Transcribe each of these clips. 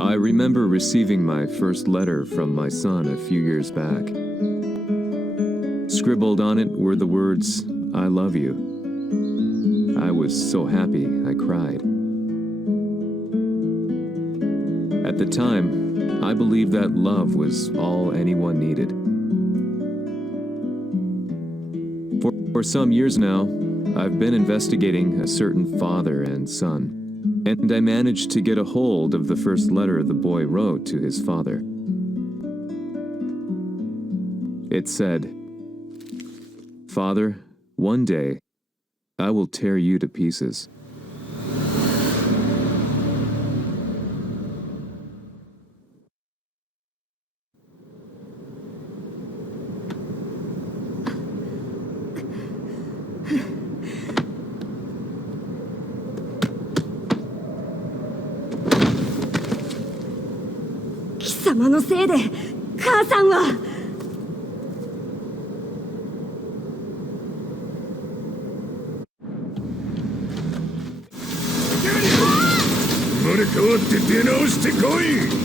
I remember receiving my first letter from my son a few years back. Scribbled on it were the words, "I love you." I was so happy I cried. At the time, I believed that love was all anyone needed. For some years now, I've been investigating a certain father and son, and I managed to get a hold of the first letter the boy wrote to his father. It said, "Father, one day, I will tear you to pieces." "様のせいで母さんは生まれ変わって出直してこい。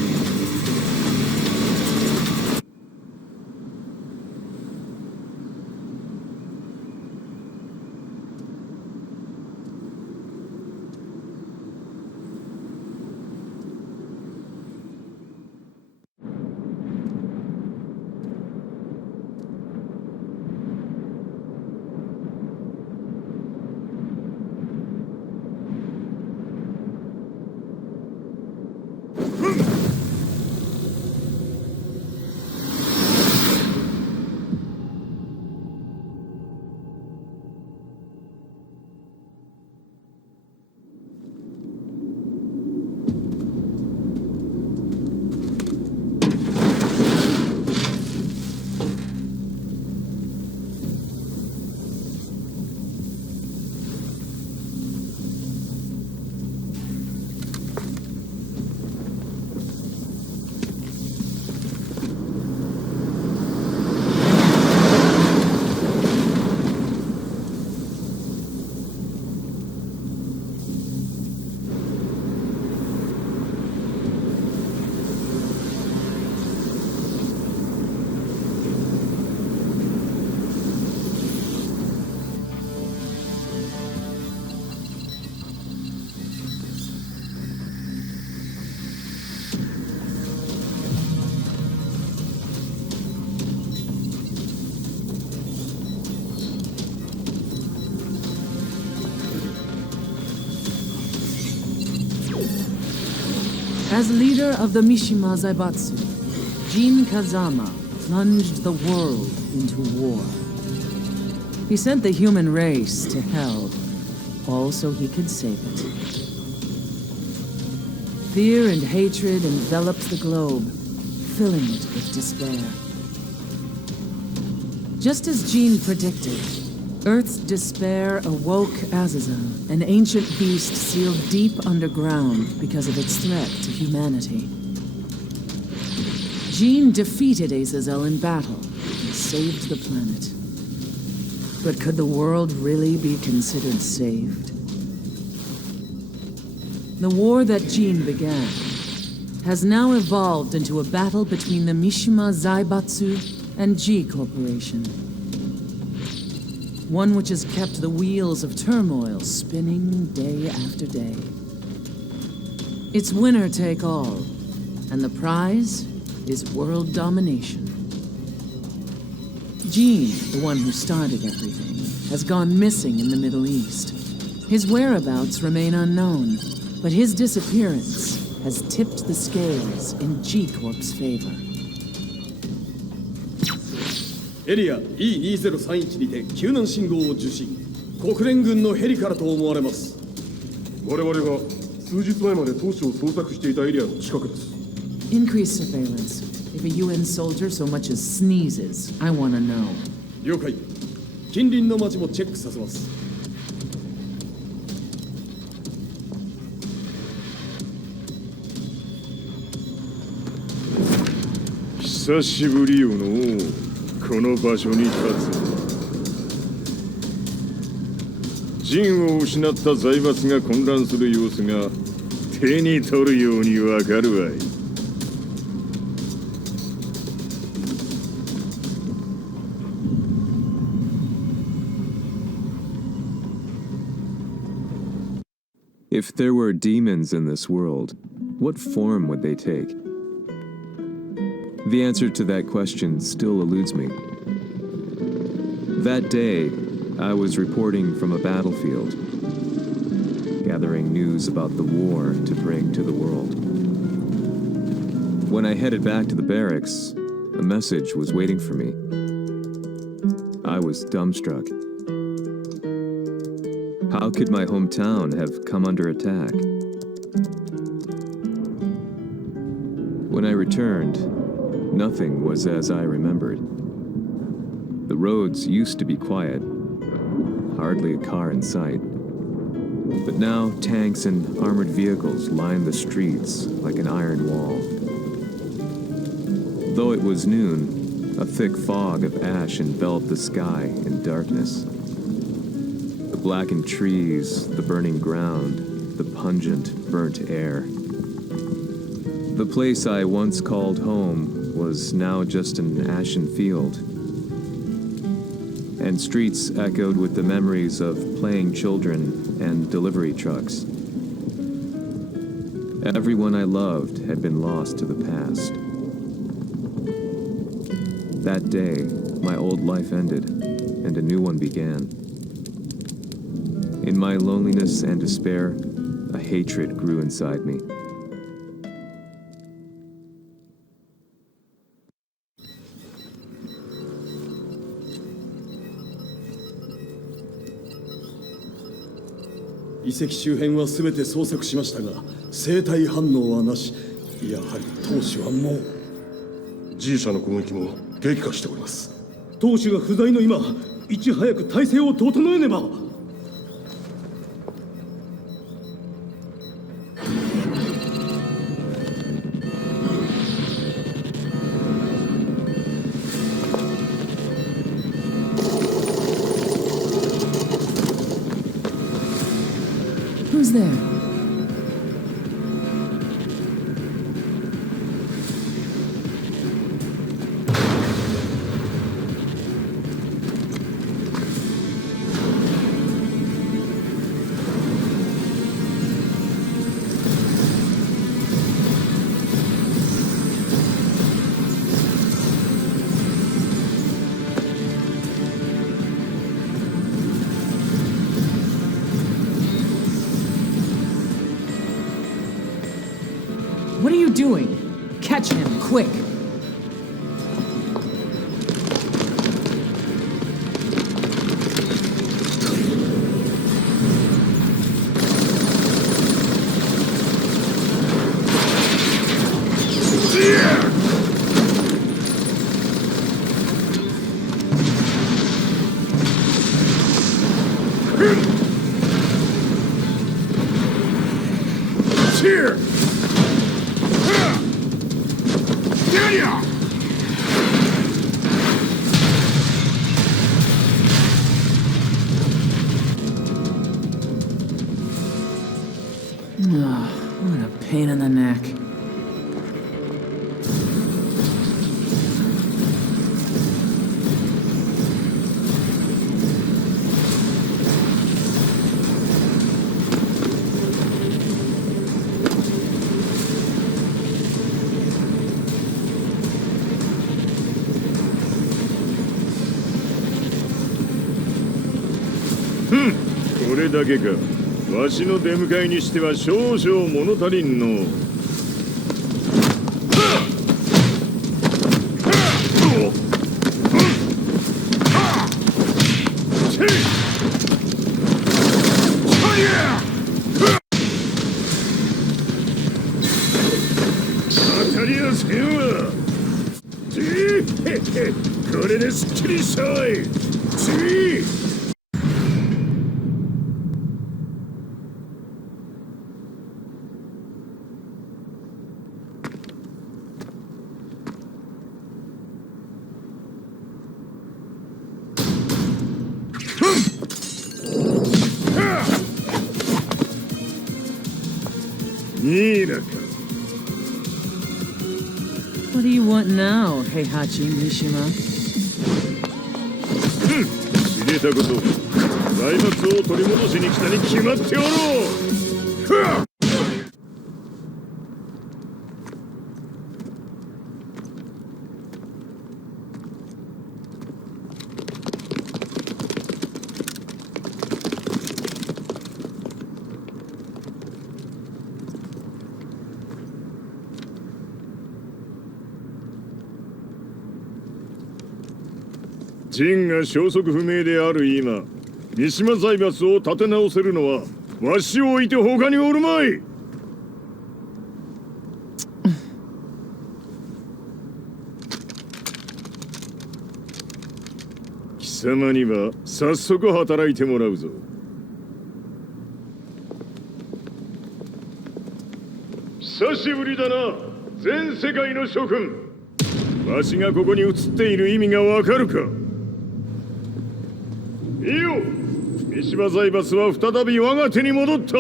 As leader of the Mishima Zaibatsu, Jin Kazama plunged the world into war. He sent the human race to hell, all so he could save it. Fear and hatred enveloped the globe, filling it with despair. Just as Jin predicted, Earth's despair awoke Azazel, an ancient beast sealed deep underground because of its threat to humanity. Jin defeated Azazel in battle and saved the planet. But could the world really be considered saved? The war that Jin began has now evolved into a battle between the Mishima Zaibatsu and G Corporation. One which has kept the wheels of turmoil spinning day after day. It's winner take all, and the prize is world domination. Gene, the one who started everything, has gone missing in the Middle East. His whereabouts remain unknown, but his disappearance has tipped the scales in G-Corp's favor. エリア E2031 にて救難信号を受信。国連軍のヘリからと思われます。我々が数日前まで当初を捜索していたエリアの近くです。Increase surveillance. If a UN soldier so much as sneezes, I want to know. 了解。近隣の町もチェックさせます。久しぶりよのこの場所に立つ。陣を失った財閥が混乱する様子がテ手に取るようにわかるわい。If there were demons in this world, what form would they take? The answer to that question still eludes me. That day, I was reporting from a battlefield, gathering news about the war to bring to the world. When I headed back to the barracks, a message was waiting for me. I was dumbstruck. How could my hometown have come under attack? When I returned, nothing was as I remembered. The roads used to be quiet, hardly a car in sight. But now tanks and armored vehicles line the streets like an iron wall. Though it was noon, a thick fog of ash enveloped the sky in darkness. The blackened trees, the burning ground, the pungent, burnt air. The place I once called home was now just an ashen field. And streets echoed with the memories of playing children and delivery trucks. Everyone I loved had been lost to the past. That day, my old life ended, and a new one began. In my loneliness and despair, a hatred grew inside me.遺跡周辺は全て捜索しましたが、生体反応はなし。やはり当主はもう。G 社の攻撃も激化しております。当主が不在の今、いち早く体制を整えねば。Who's there? What are you doing? Catch him, quick! Here! What a pain in the neck. Hmm. これだけか。わしの出迎えにしては少々物足りんの。当たりやせんわ。これですっきりしたわい。ミイラか。 What do you want now, Heihachi Mishima? 知れたこと、財閥を取り戻しに来たに決まっておろう。ふっ。陣が消息不明である今、三島財閥を立て直せるのはわしを置いて他におるまい。貴様には早速働いてもらうぞ。久しぶりだな、全世界の諸君。わしがここに映っている意味がわかるか。いいよ、三島財閥は再び我が手に戻った。と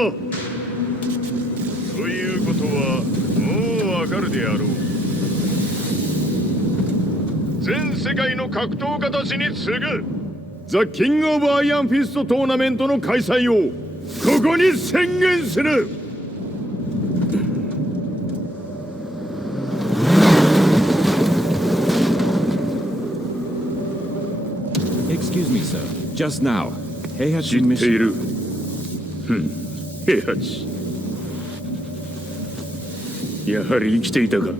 いうことはもうわかるであろう。全世界の格闘家たちに次ぐザ・キング・オブ・アイアンフィストトーナメントの開催をここに宣言する。Excuse me, sir. Just now, 知 Heihachi ってい Mishima. る。平八。やはり生きていたか。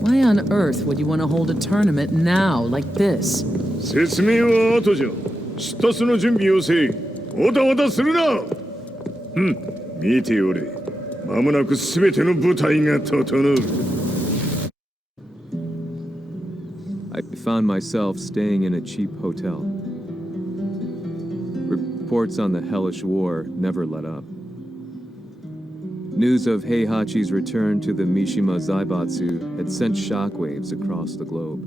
Why on earth would you want to hold a tournament now, like this? 説明は後じゃ。出立の準備をせい。おたわたするな。見ておれ。間もなくすべての部隊が整う。 I found myself staying in a cheap hotel. Reports on the hellish war never let up. News of Heihachi's return to the Mishima Zaibatsu had sent shockwaves across the globe,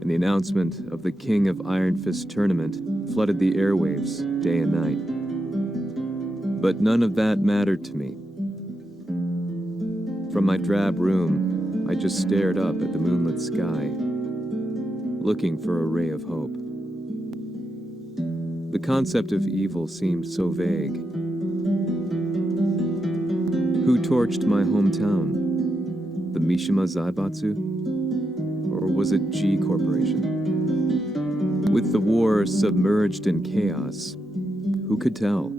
and the announcement of the King of Iron Fist tournament flooded the airwaves day and night. But none of that mattered to me. From my drab room, I just stared up at the moonlit sky, looking for a ray of hope. The concept of evil seemed so vague. Who torched my hometown? The Mishima Zaibatsu? Or was it G Corporation? With the war submerged in chaos, who could tell?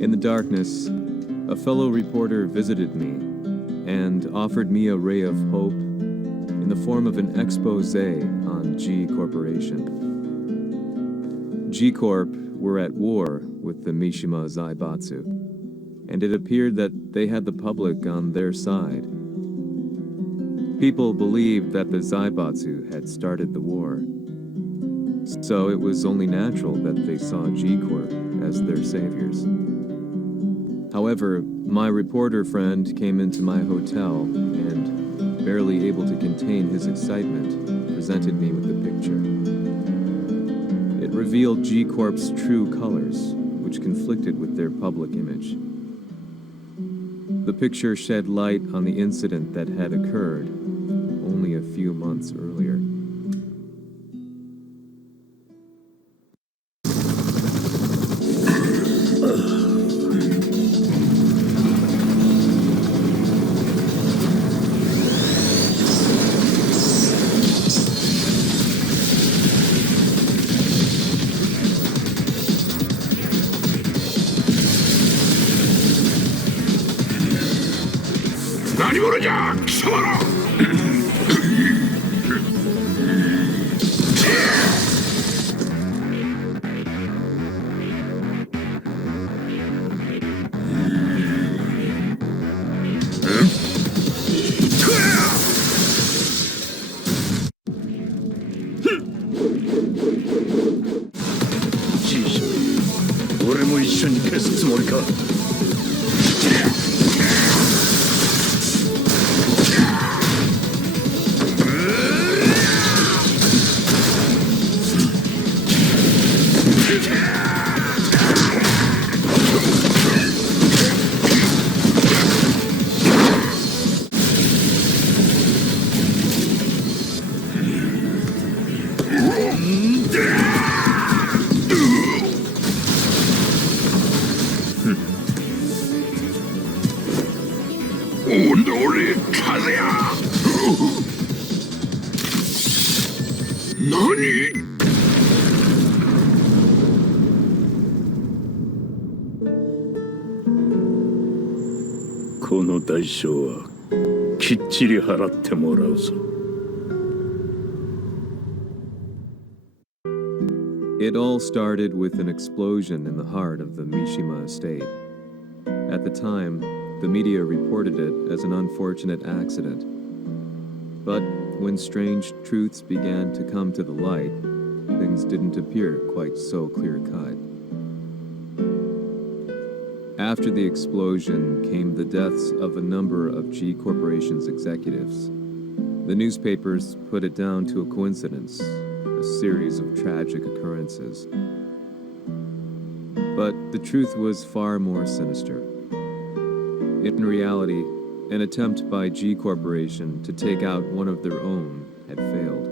In the darkness, a fellow reporter visited me and offered me a ray of hope in the form of an expose on G Corporation. G Corp were at war with the Mishima Zaibatsu, and it appeared that they had the public on their side. People believed that the Zaibatsu had started the war, so it was only natural that they saw G Corp as their saviors. However, my reporter friend came into my hotel and, barely able to contain his excitement, presented me with the picture. It revealed G Corp's true colors, which conflicted with their public image. The picture shed light on the incident that had occurred only a few months earlier. 俺風や何この代償はきっちり払ってもらうぞ。It all started with an explosion in the heart of the Mishima estate. At the time, the media reported it as an unfortunate accident. But when strange truths began to come to the light, things didn't appear quite so clear-cut. After the explosion came the deaths of a number of G Corporation's executives. The newspapers put it down to a coincidence, a series of tragic occurrences. But the truth was far more sinister. In reality, an attempt by G Corporation to take out one of their own had failed,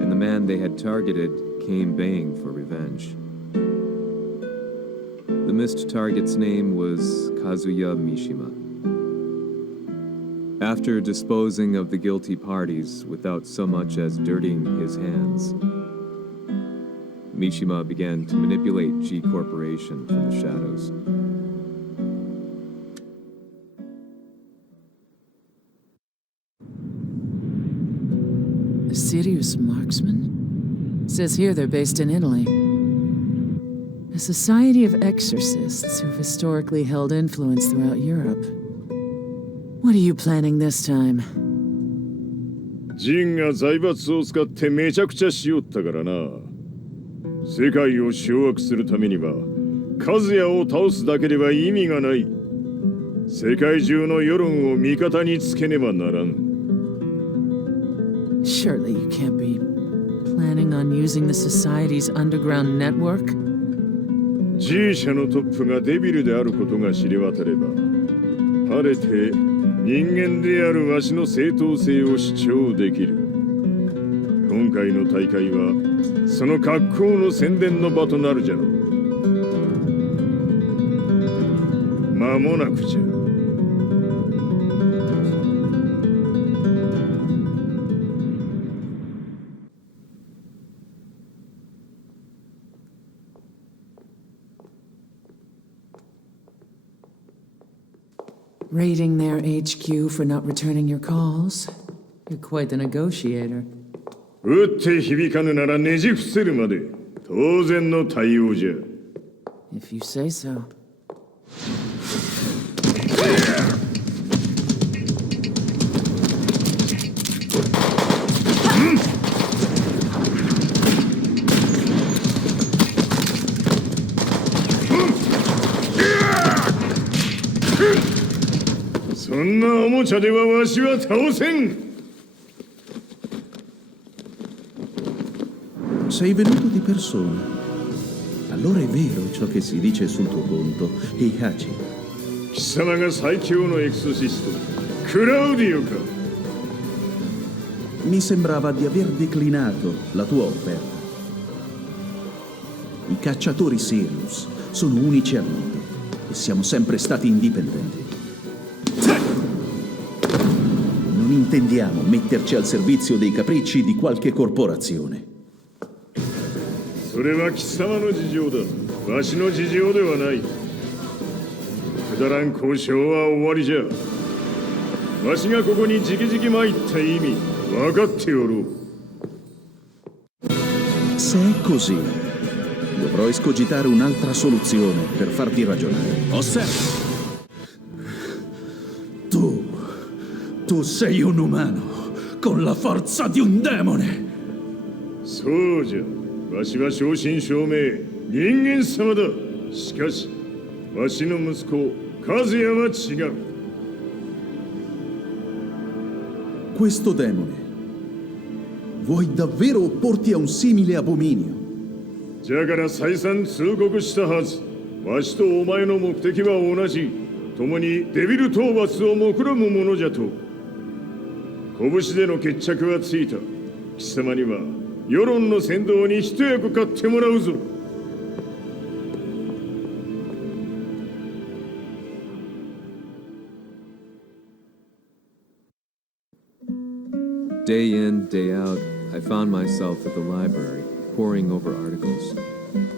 and the man they had targeted came baying for revenge. The missed target's name was Kazuya Mishima. After disposing of the guilty parties without so much as dirtying his hands, Mishima began to manipulate G Corporation from the shadows. A serious marksman? Says here they're based in Italy. A society of exorcists who've historically held influence throughout Europe. What are you planning this time? ジンが財閥を使ってめちゃくちゃしよったからな。世界を掌握するためには、カズヤを倒すだけでは意味がない。世界中の世論を味方につけねばならん。Surely you can't be planning on using the society's underground network? G 社のトップがデビルであることが知れ渡れば、晴れて人間であるわしの正当性を主張できる。今回の大会はその格好の宣伝の場となるじゃろう。間もなくじゃ。Raiding their HQ for not returning your calls? You're quite the negotiator. 撃って響かぬならねじ伏せるまで当然の対応じゃ。If you say so. そんなおもちゃではわしは倒せん。Sei venuto di persona. Allora è vero ciò che si dice sul tuo conto, Heihachi. 貴様が最強のエクソシスト、クラウディオか。Mi sembrava di aver declinato la tua offerta. I cacciatori Sirius sono unici al mondo e siamo sempre stati indipendenti. Non intendiamo metterci al servizio dei capricci di qualche corporazione. それは貴様の事情だ。わしの事情ではない。くだらん交渉は終わりじゃ。わしがここに直々参った意味、分かっておろう。Se è così, dovrò escogitare un'altra soluzione per farti ragionare. Osserva! Tu sei un umano, con la forza di un demone! そうじゃ。わしは正真正銘人間様だ。しかしわしの息子和也は違う。 Questo demone, vuoi davvero opporti a un simile abominio? じゃから再三通告したはず。わしとお前の目的は同じ。共にデビル討伐を目論むものじゃと。拳での決着はついた。貴様には世論の先導に一役買ってもらうぞ。Day in, day out, I found myself at the library, poring over articles.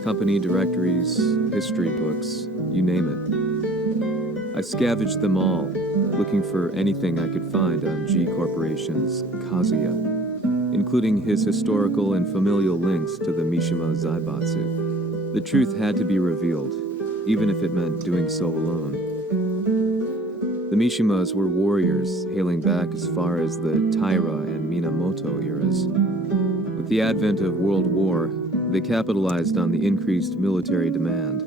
Company directories, history books, you name it. I scavenged them all, looking for anything I could find on G Corporation's Kazuya, including his historical and familial links to the Mishima Zaibatsu. The truth had to be revealed, even if it meant doing so alone. The Mishimas were warriors hailing back as far as the Taira and Minamoto eras. With the advent of World War, they capitalized on the increased military demand.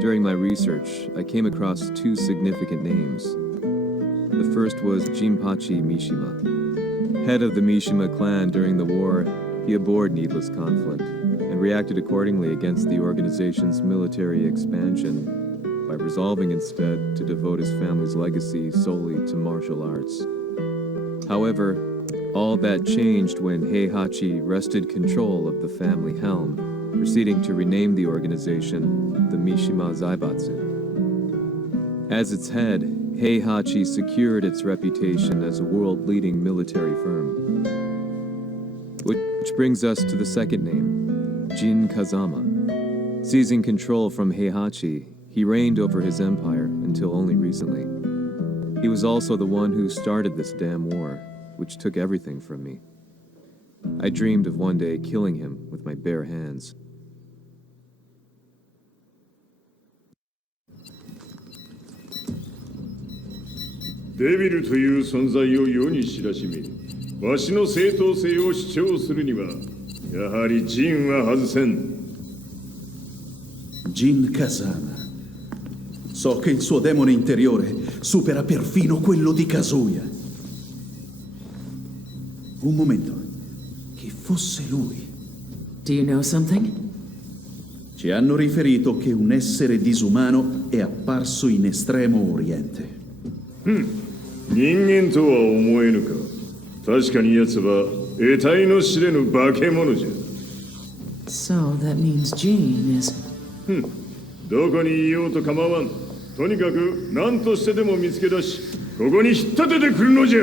During my research, I came across two significant names. The first was Jinpachi Mishima. Head of the Mishima clan during the war, he abhorred needless conflict and reacted accordingly against the organization's military expansion by resolving instead to devote his family's legacy solely to martial arts. However, all that changed when Heihachi wrested control of the family helm, proceeding to rename the organization the Mishima Zaibatsu. As its head, Heihachi secured its reputation as a world-leading military firm. Which brings us to the second name, Jin Kazama. Seizing control from Heihachi, he reigned over his empire until only recently. He was also the one who started this damn war, which took everything from me. I dreamed of one day killing him with my bare hands. Devil という存在を世に知らしめ、わしの正当性を主張するには、やはりジンは外せん。Jin Kazama. So che il suo demone interiore supera perfino quello di Kazuya. Un momento. Chi fosse lui? Do you know something? Ci hanno riferito che un essere disumano è apparso in Estremo Oriente. 人間とは思えぬか。確かに奴は得体の知れぬ化け物じゃ。So that means Jean is... どこにいようと構わん。とにかく何としてでも見つけ出し、ここに引っ立ててくるのじゃ。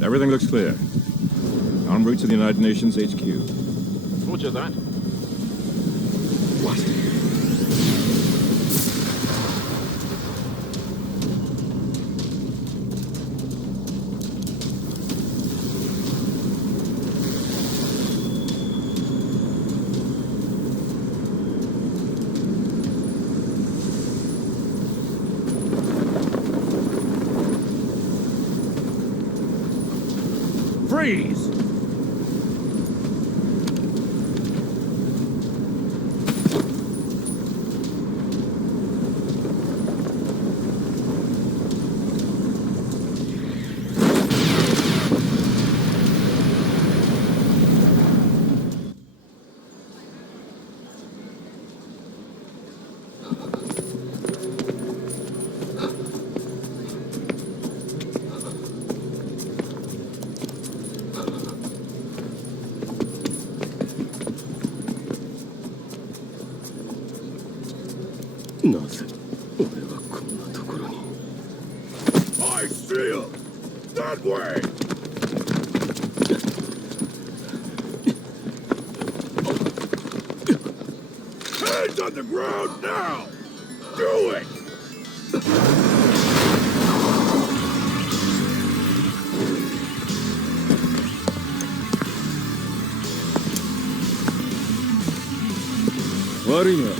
Everything looks clear. En route to the United Nations HQ. Roger that. What? Freeze! I see him! That way! Hands on the ground now! Do it! Worry not.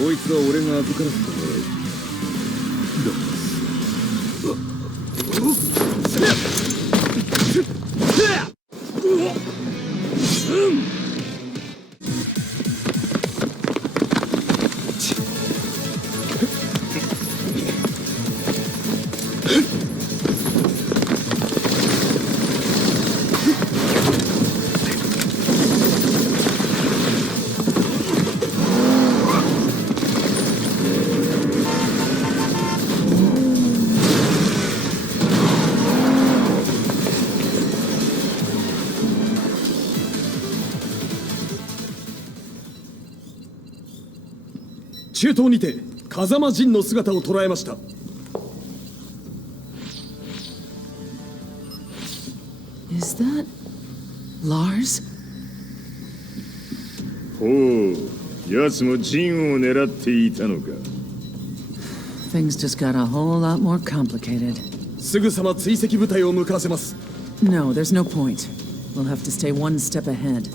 こいつは俺が預からせてもらう。中東にて風間陣の姿を捉えました。Is that Lars? ほう、奴も陣を狙っていたのか。Things just got a whole lot more complicated. すぐさま追跡部隊を向かわせます。No, there's no point. We'll have to stay one step ahead.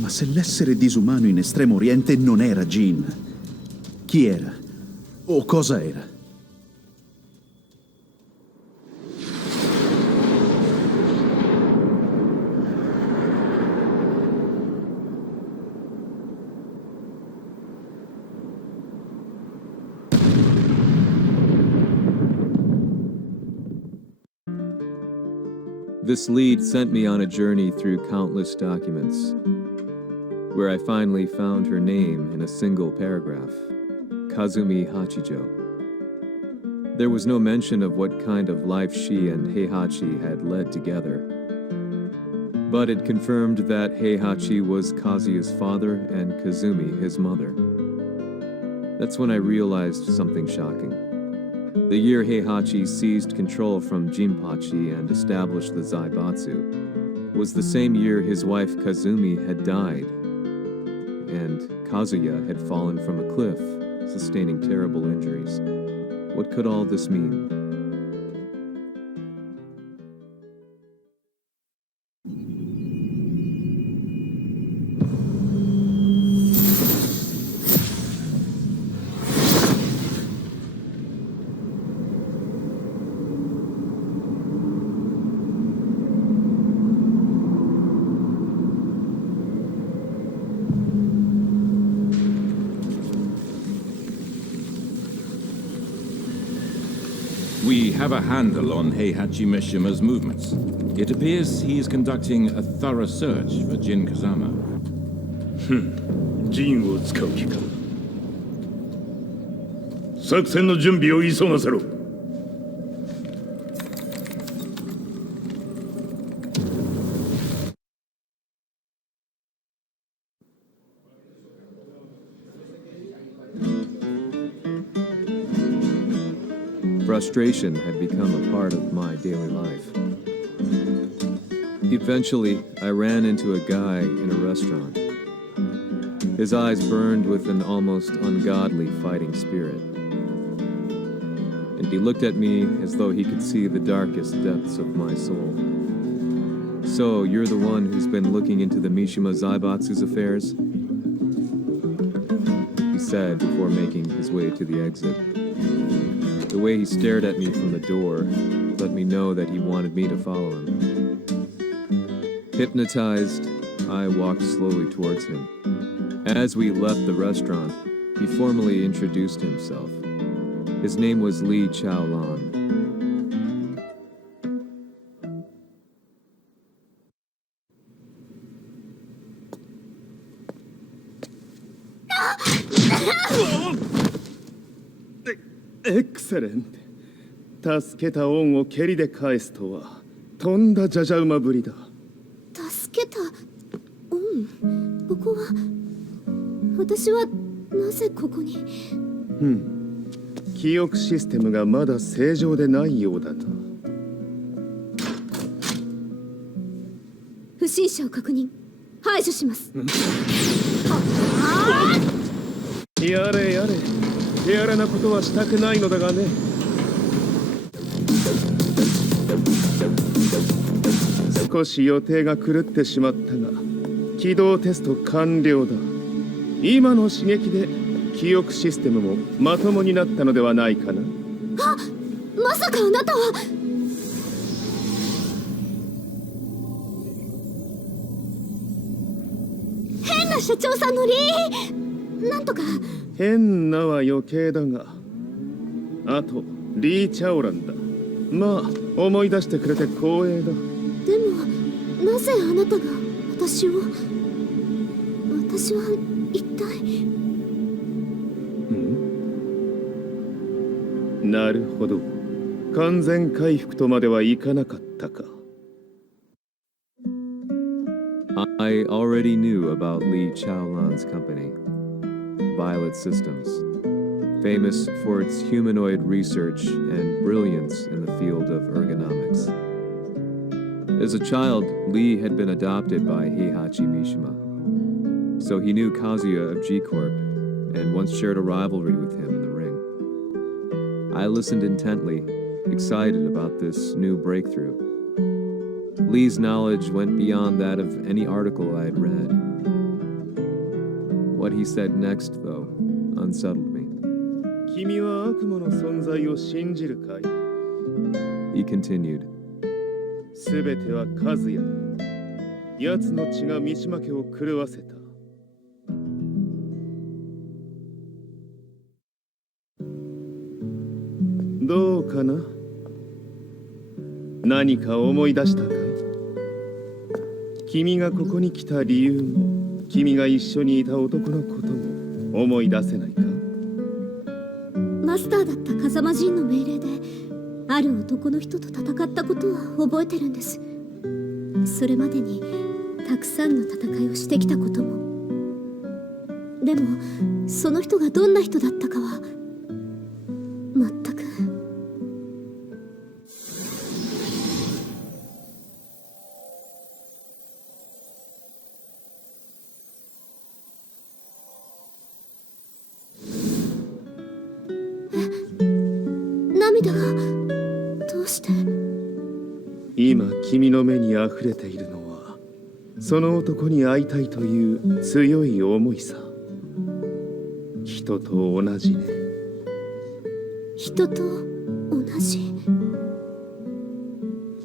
Ma se l'essere disumano in Estremo Oriente non era Jin, chi era? O cosa era? This lead sent me on a journey through countless documents, where I finally found her name in a single paragraph, Kazumi Hachijo. There was no mention of what kind of life she and Heihachi had led together, but it confirmed that Heihachi was Kazuya's father and Kazumi his mother. That's when I realized something shocking. The year Heihachi seized control from Jinpachi and established the Zaibatsu was the same year his wife Kazumi had died, and Kazuya had fallen from a cliff, sustaining terrible injuries. What could all this mean? We have a handle on Heihachi Mishima's movements. It appears he is conducting a thorough search for Jin Kazama. 陣を使う気か。作戦の準備を急がせろ。Frustration had become a part of my daily life. Eventually, I ran into a guy in a restaurant. His eyes burned with an almost ungodly fighting spirit. And he looked at me as though he could see the darkest depths of my soul. So, you're the one who's been looking into the Mishima Zaibatsu's affairs? He said before making his way to the exit. The way he stared at me from the door let me know that he wanted me to follow him. Hypnotized, I walked slowly towards him. As we left the restaurant, he formally introduced himself. His name was Li Chaolan. Excellent. 助けた恩を蹴りで返すとはとんだじゃじゃ馬ぶりだ。助けた恩。ここは私はなぜここに。記憶システムがまだ正常でないようだな。不審者を確認。排除します。やれやれ。手荒なことはしたくないのだがね。少し予定が狂ってしまったが、起動テスト完了だ。今の刺激で記憶システムもまともになったのではないかな。あ、まさかあなたは。変な社長さんのなんとか。変なは余計だが、あとリー・チャオランだ。まあ思い出してくれて光栄だ。でもなぜあなたが私を。私は一体。なるほど。完全回復とまではいかなかったか。I already knew about Li Chaolan's company, Violet Systems, famous for its humanoid research and brilliance in the field of ergonomics. As a child, Li had been adopted by Heihachi Mishima, so he knew Kazuya of G-Corp and once shared a rivalry with him in the ring. I listened intently, excited about this new breakthrough. Li's knowledge went beyond that of any article I had read. What he said next, though, unsettled me. 君は悪魔の存在を信じるかい? He continued. すべては和也だ。奴の血が三島家を狂わせた。どうかな？何か思い出したかい？君がここに来た理由も、君が一緒にいた男のことも思い出せないか？マスターだった風間陣の命令である男の人と戦ったことは覚えてるんです。それまでにたくさんの戦いをしてきたことも。でもその人がどんな人だったかは全く。涙がどうして？今君の目に溢れているのはその男に会いたいという強い思いさ。人と同じね。人と同じ？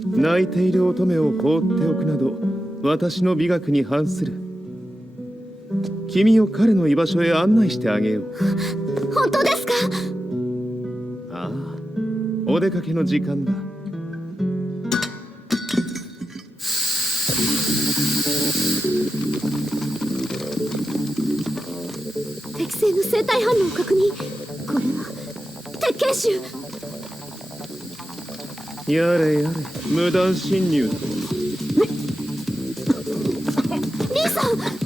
泣いている乙女を放っておくなど私の美学に反する。君を彼の居場所へ案内してあげよう。本当ですか？ああ、お出かけの時間だ。適正の生体反応を確認。これは鉄拳臭。やれやれ、無断侵入と。リーさん。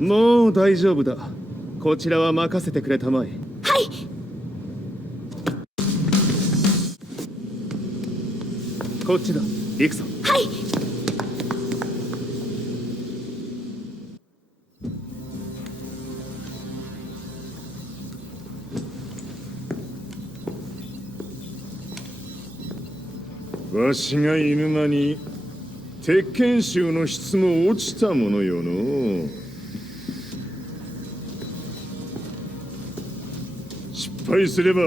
もう大丈夫だ。こちらは任せてくれたまえ。はい。こっちだ。行くぞ。はい。わしが犬間に鉄拳衆の質も落ちたものよの。失敗すれば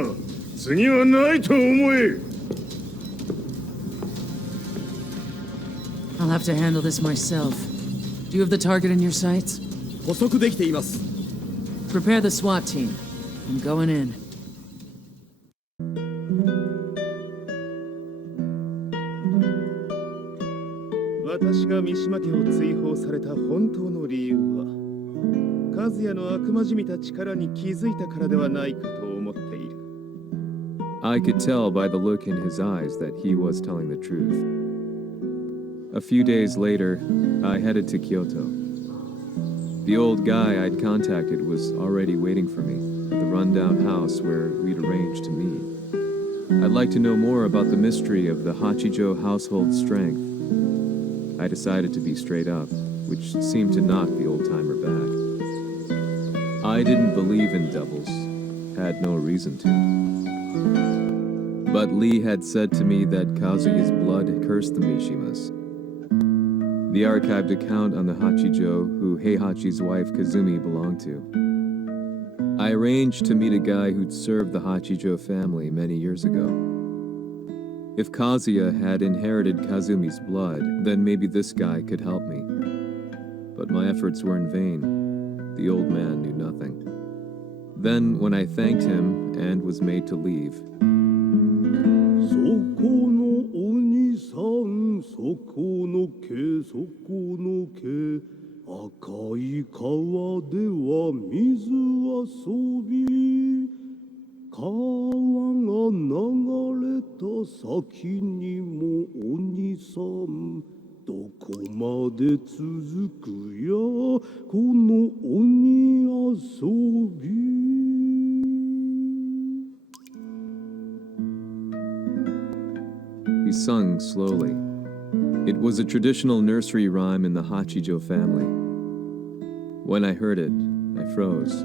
次はないと思え。I'll have to handle this myself. Do you have the target in your sights? 捕捉できています。Prepare the SWAT team. I'm going in. 私が三島家を追放された本当の理由は和也の悪魔じみた力に気づいたからではないかと思っている。 I could tell by the look in his eyes that he was telling the truth. A few days later, I headed to Kyoto. The old guy I'd contacted was already waiting for me at the rundown house where we'd arranged to meet. I'd like to know more about the mystery of the Hachijo household strength. I decided to be straight up, which seemed to knock the old-timer back. I didn't believe in devils, had no reason to. But Lee had said to me that Kazuya's blood cursed the Mishimas. The archived account on the Hachijo, who Heihachi's wife Kazumi belonged to. I arranged to meet a guy who'd served the Hachijo family many years ago. If Kazuya had inherited Kazumi's blood, then maybe this guy could help me. But my efforts were in vain. The old man knew nothing. Then, when I thanked him and was made to leave, そこの鬼さん、そこの毛、そこの毛、赤い川では水遊び、川が流れた先にも鬼さん、どこまで続くやこの鬼遊び。he sung slowly. It was a traditional nursery rhyme in the Hachijo family. When I heard it, I froze.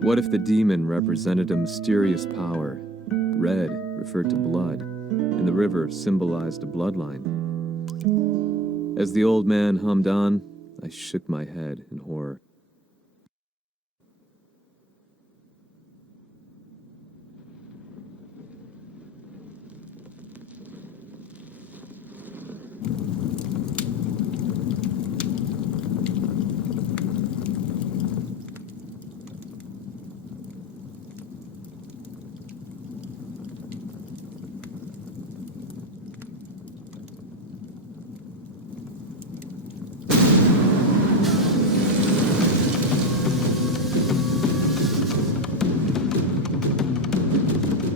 What if the demon represented a mysterious power? Red referred to blood, and the river symbolized a bloodline. As the old man hummed on, I shook my head in horror.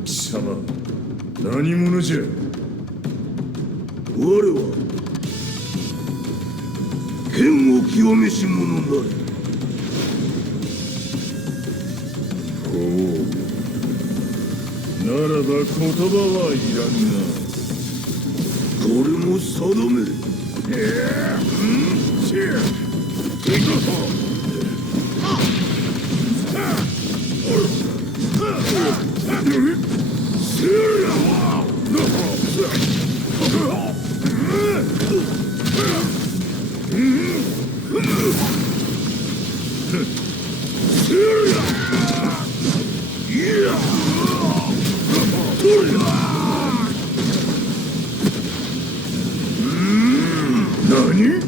Mishima, 何者じゃ。我は剣を極めし者なり。ほう。ならば言葉はいらんな。これも定め。何？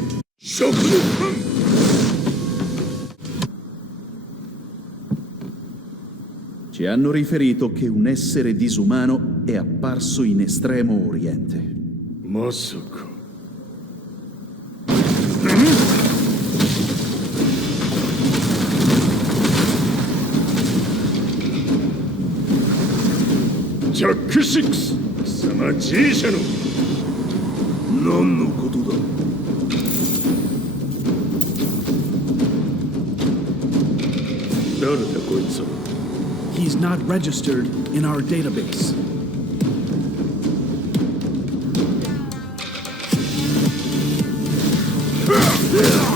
Ci hanno riferito che un essere disumano è apparso in Estremo Oriente. まさか。ジャック6、貴様 G 社の何のことだ。誰だこいつは。 He's not registered in our database. Yeah!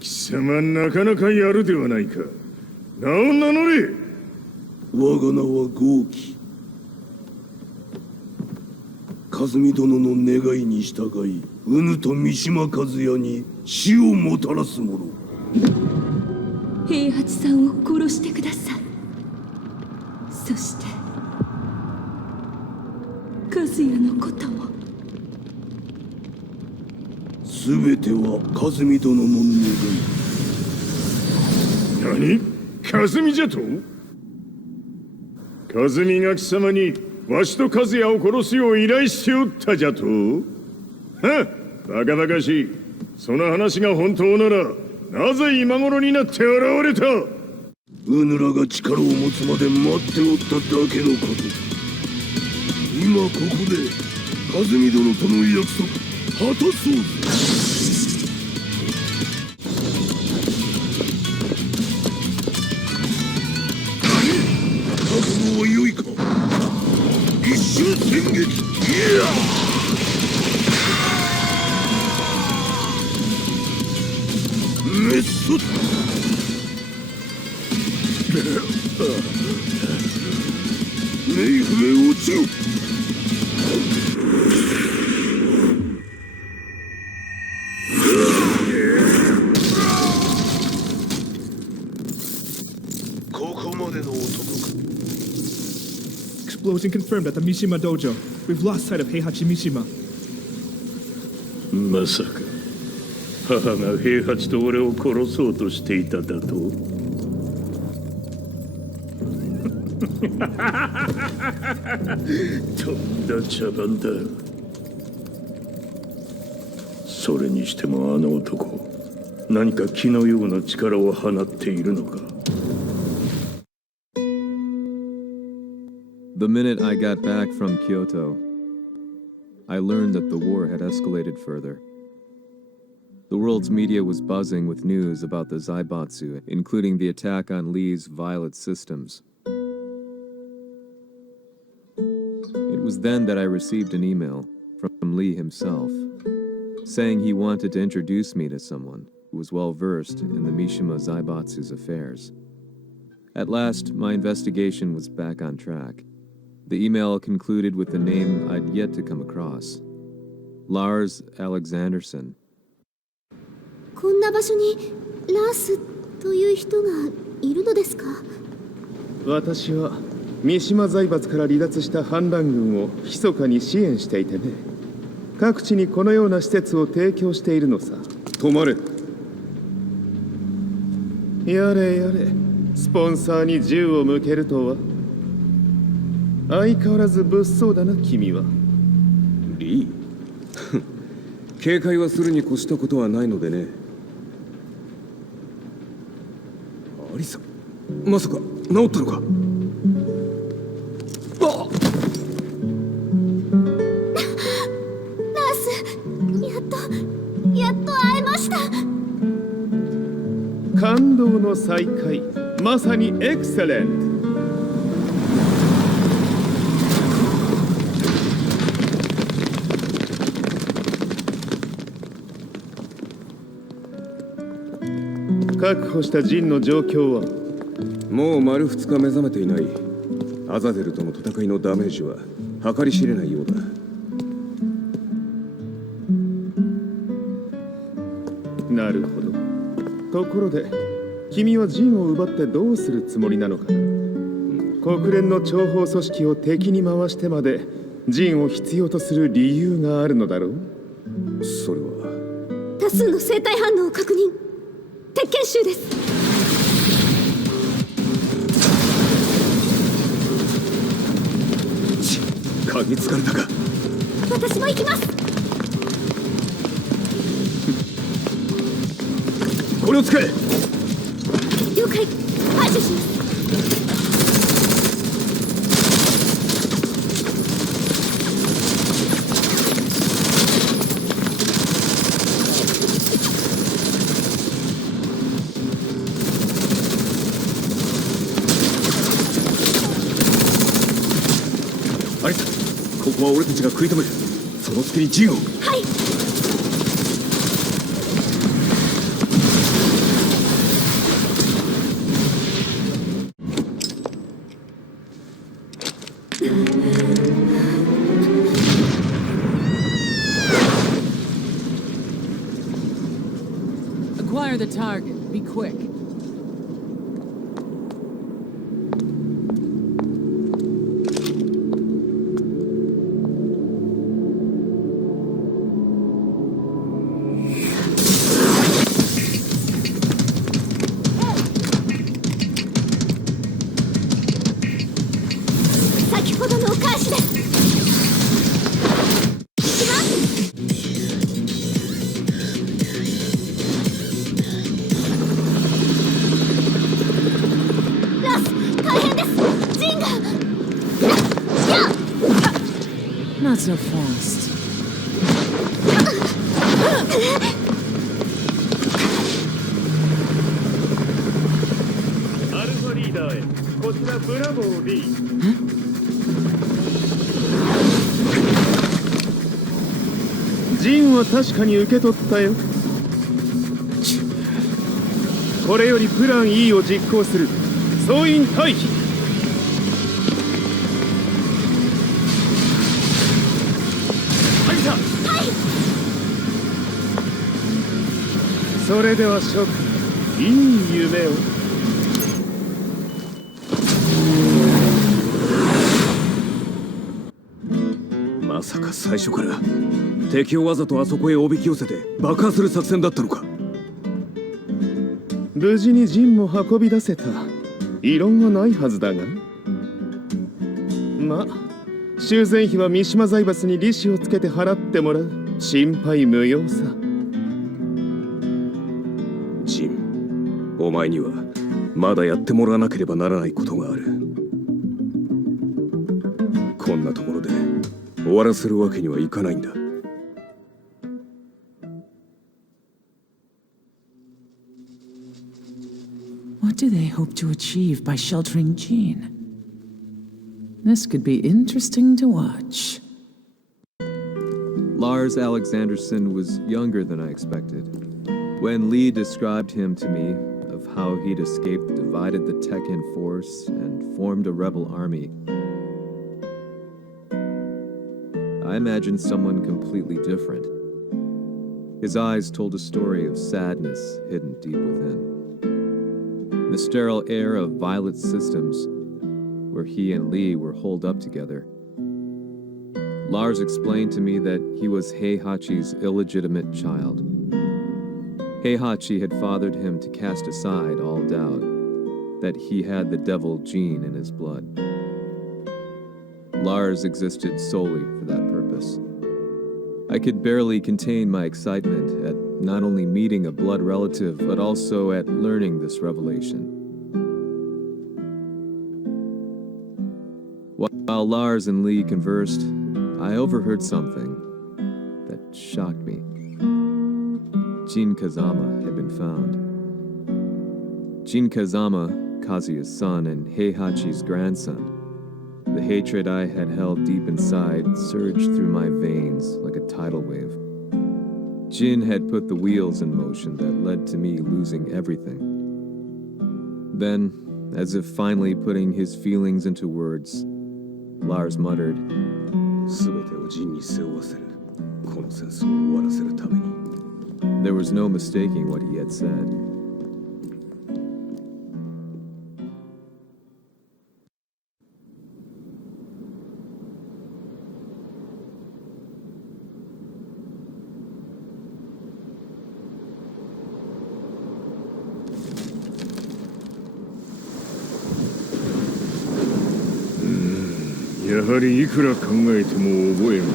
貴様なかなかやるではないか。名を名乗れ。我が名は豪輝。和美殿の願いに従い、うぬと三島和也に死をもたらす者。平八さんを殺してください。そして和也のことも。すべては和美殿の願い。何？和美じゃと？和美が貴様にわしと和也を殺すよう依頼しておったじゃと？はっ、バカバカしい。その話が本当ならなぜ今頃になって現れた？うぬらが力を持つまで待っておっただけのこと。今ここで和美殿との約束果たそうぜ。覚悟は良いか。一瞬戦撃。いやメッソ冥府へ落ちろ。explosion confirmed at the Mishima dojo. We've lost sight of Heihachi Mishima. まさか母が平八と俺を殺そうとしていただと？とんだ茶番だ。それにしてもあの男、何か気のような力を放っているのか。The minute I got back from Kyoto, I learned that the war had escalated further. The world's media was buzzing with news about the Zaibatsu, including the attack on Lee's Violet systems. It was then that I received an email from Lee himself, saying he wanted to introduce me to someone who was well versed in the Mishima Zaibatsu's affairs. At last, my investigation was back on track. The email concluded with a name I'd yet to come across. Lars Alexanderson. こんな場所にラースという人がいるのですか？私は三島財閥から離脱した反乱軍を密かに支援していてね。各地にこのような施設を提供しているのさ。止まれ。やれやれ、スポンサーに銃を向けるとは。相変わらず物騒だな、君は。リー警戒はするに越したことはないのでね。アリサ、まさか治ったのか？ラース、やっと会えました。感動の再会、まさにエクセレント。確保したジンの状況は？もう丸2日目覚めていない。アザゼルとの戦いのダメージは計り知れないようだ。なるほど。ところで君はジンを奪ってどうするつもりなのかな？国連の諜報組織を敵に回してまでジンを必要とする理由があるのだろう？それは多数の生体反応を確認。鉄拳衆です。嗅ぎつかれたか？私も行きます。これを使え。了解。排除します。アリサ、ここは俺たちが食い止める。その隙にジンを。はい。Acquire the target. Be quick. Not so fast. アルファリーダーへ。こちらブラボー B。ジンは確かに受け取ったよ。これよりプラン E を実行する。総員退避。それでは諸君、いい夢を。まさか最初から敵をわざとあそこへおびき寄せて爆破する作戦だったのか。無事にジンも運び出せた。異論はないはずだが。まあ修繕費は三島財閥に利子をつけて払ってもらう。心配無用さ。ジン、お前にはまだやってもらわなければならないことがある。こんなところで終わらせるわけにはいかないんだ。What do they hope to achieve by sheltering Jean? This could be interesting to watch. Lars Alexanderson was younger than I expected. When Lee described him to me, of how he'd escaped, divided the Tekken force, and formed a rebel army, I imagined someone completely different. His eyes told a story of sadness hidden deep within. The sterile air of Violet Systems, where he and Lee were holed up together. Lars explained to me that he was Heihachi's illegitimate child. Heihachi had fathered him to cast aside all doubt that he had the devil gene in his blood. Lars existed solely for that purpose. I could barely contain my excitement at not only meeting a blood relative, but also at learning this revelation. While Lars and Lee conversed, I overheard something that shocked me. Jin Kazama had been found. Jin Kazama, Kazuya's son and Heihachi's grandson. The hatred I had held deep inside surged through my veins like a tidal wave. Jin had put the wheels in motion that led to me losing everything. Then, as if finally putting his feelings into words, Lars muttered, 全てをジンに背負わせる。この戦争を終わらせるために。 There was no mistaking what he had said. Hmm, やはりいくら考えても覚えがない。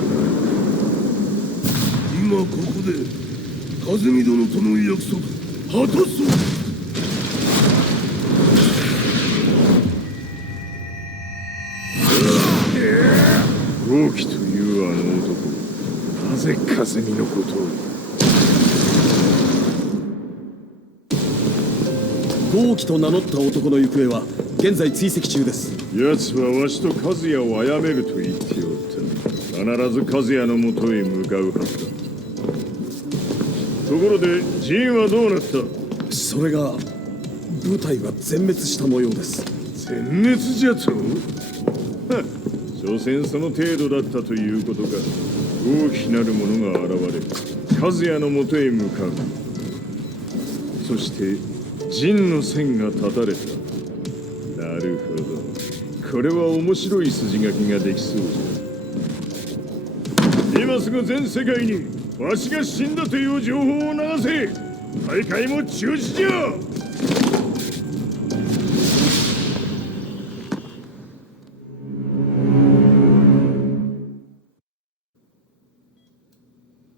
今ここで風見殿との約束果たそう。豪輝というあの男、なぜ風見のことを。豪輝と名乗った男の行方は現在追跡中です。奴はわしと和也を殺めると言っておった。必ず和也のもとへ向かうはずだ。ところでジンはどうなった？それが部隊は全滅した模様です。全滅じゃと？所詮その程度だったということか。大きなる者が現れ和也のもとへ向かう。そしてジンの線が断たれた。なるほど、これは面白い筋書きができそうじゃ。今すぐ全世界にわしが死んだという情報を流せ。大会も中止じゃ。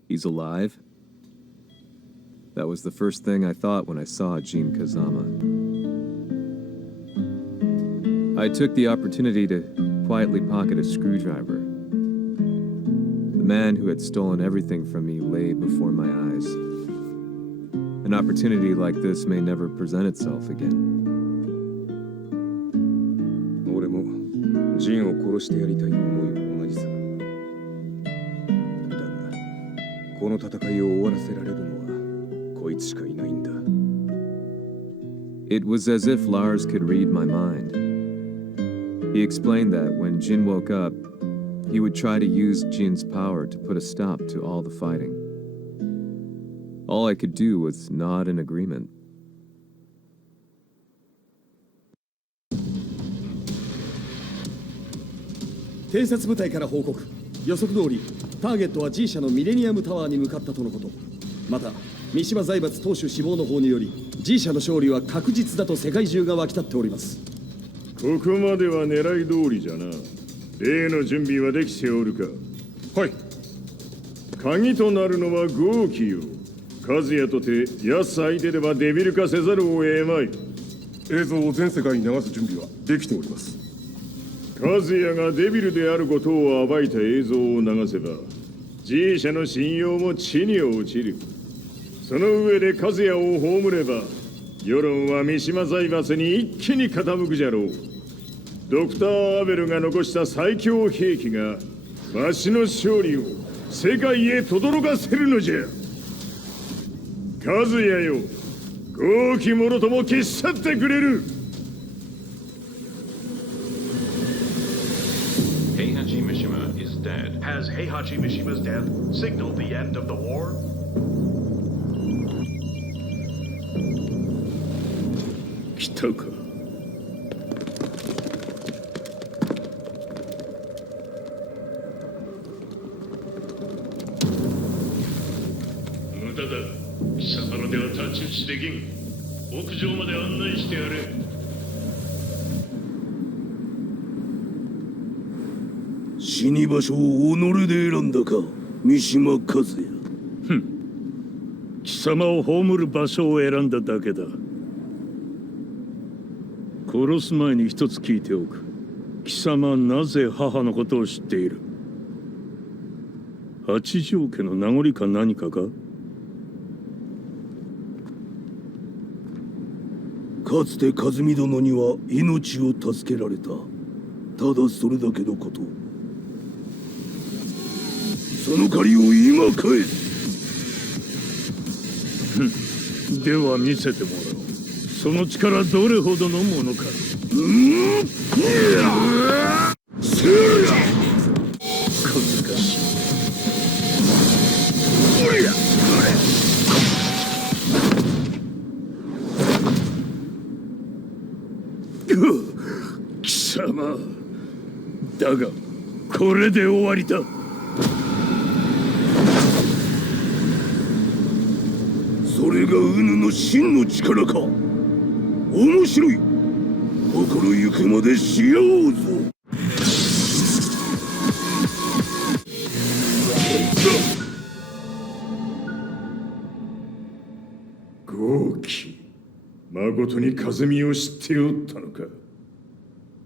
He's alive? That was the first thing I thought when I saw Jin Kazama. I took the opportunity to quietly pocket a screwdriver. The man who had stolen everything from me lay before my eyes. An opportunity like this may never present itself again. 俺もジンを殺してやりたい思いは同じさ。だが、この戦いを終わらせられるのはこいつしかいないんだ。It was as if Lars could read my mind. He explained that when Jin woke up, he would try to use Jin's power to put a stop to all the fighting. All I could do was nod in agreement. 偵察部隊から報告。予測通りターゲットは G 社のミレニアムタワーに向かったとのこと。また三島財閥当主死亡の方により G 社の勝利は確実だと世界中が沸き立っております。ここまでは狙い通りじゃな。例の準備はできておるか。はい。鍵となるのは豪気よ。和也とて奴相手ではデビル化せざるを得まい。映像を全世界に流す準備はできております。和也がデビルであることを暴いた映像を流せば G 社の信用も地に落ちる。その上で和也を葬れば世論は三島財閥に一気に傾くじゃろう。ドクター・アベルが残した最強兵器がわしの勝利を世界へ轟かせるのじゃ。和也よ、豪気者とも消し去ってくれる。Heihachi Mishima is dead. Has Heihachi Mishima's death signaled the end of the war? 来たか。無駄だ。貴様らでは太刀打ちできん。屋上まで案内してやれ。死に場所を己で選んだか、三島和也。貴様を葬る場所を選んだだけだ。殺す前に一つ聞いておく。貴様はなぜ母のことを知っている？八条家の名残か何かか？かつて和美殿には命を助けられた。ただそれだけのこと。その借りを今返す。では見せてもらおう。その力どれほどのものか。せや小難しい。貴様だがこれで終わりだ。それがウヌの真の力か。面白い。心ゆくまでしようぞ。豪気、まことに和美を知っておったのか。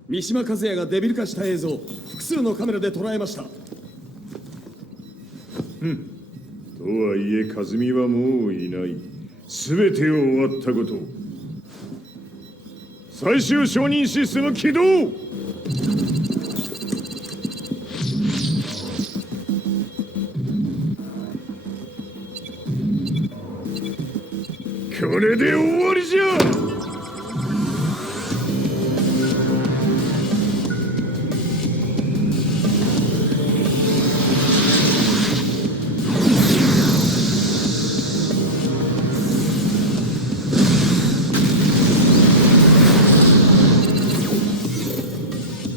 三島和也がデビル化した映像、複数のカメラで捉えました。とはいえ和美はもういない。全てを終わったこと。最終承認システム起動。これで終わりじゃ。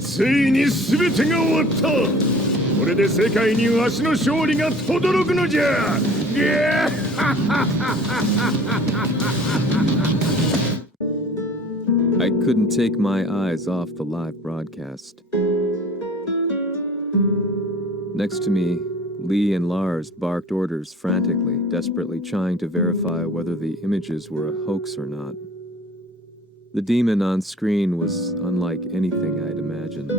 ついに全てが終わった。これで世界にわしの勝利が轟くのじゃ。I couldn't take my eyes off the live broadcast. Next to me, Lee and Lars barked orders frantically, desperately trying to verify whether the images were a hoax or not. The demon on screen was unlike anything I'd imagined.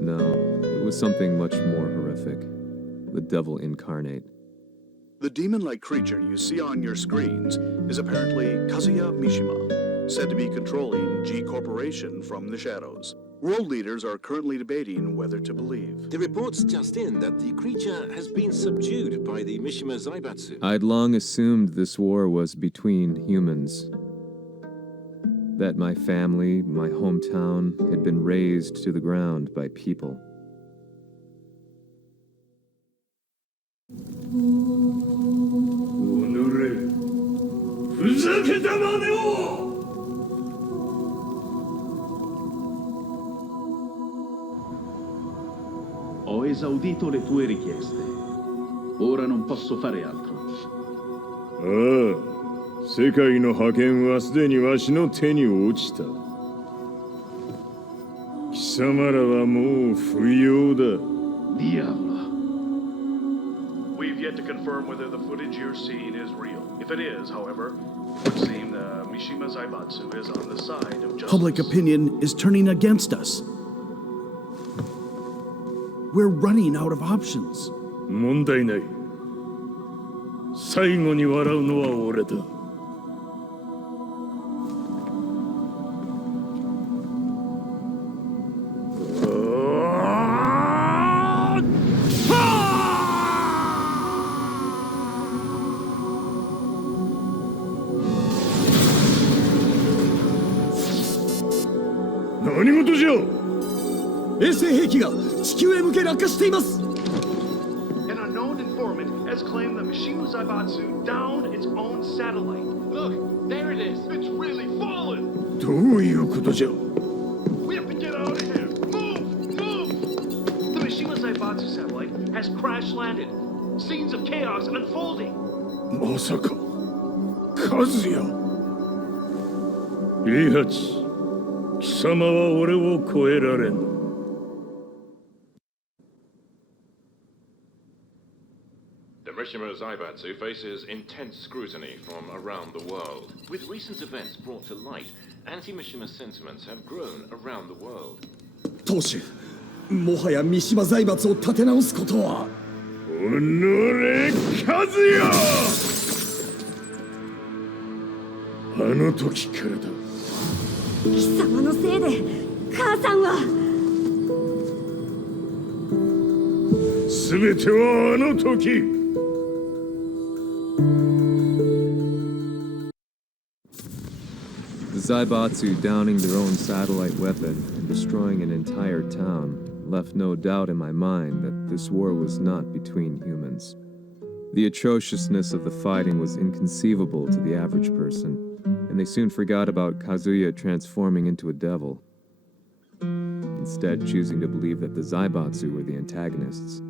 No, it was something much more horrific. The devil incarnate. The demon-like creature you see on your screens is apparently Kazuya Mishima, said to be controlling G Corporation from the shadows. World leaders are currently debating whether to believe. The reports just in that the creature has been subdued by the Mishima Zaibatsu. I'd long assumed this war was between humans. That my family, my hometown, had been razed to the ground by people. esaudito le tue richieste. Ora non posso fare altro. ああ、世界の覇権はすでにわしの手に落ちた。貴様らはもう不要だ。Diavolo. We've yet to confirm whether the footage you're seeing is real. If it is, however, it would seem the Mishima Zaibatsu is on the side of justice. Public opinion is turning against us. We're running out of options. 問題ない。最後に笑うのは俺だ。何事じゃ。衛星兵器が地球へ向け落下しています。An unknown informant has claimed the Mishima Zaibatsu downed its own satellite. Look, there it is. It's really fallen. どういうことじゃ。We have to get out of here. Move! Move! The Mishima Zaibatsu satellite has crash landed. Scenes of chaos unfolding. まさか、和也。イハチ、貴様は俺を超えられん。The Mishima Zaibatsu faces intense scrutiny from around the world. With recent events brought to light, anti-Mishima sentiments have grown around the world. 当主、もはや三島財閥を立て直すことは。おのれ、和也！あの時からだ。貴様のせいで母さんは。全てはあの時。The Zaibatsu downing their own satellite weapon and destroying an entire town left no doubt in my mind that this war was not between humans. The atrociousness of the fighting was inconceivable to the average person, and they soon forgot about Kazuya transforming into a devil, instead choosing to believe that the Zaibatsu were the antagonists.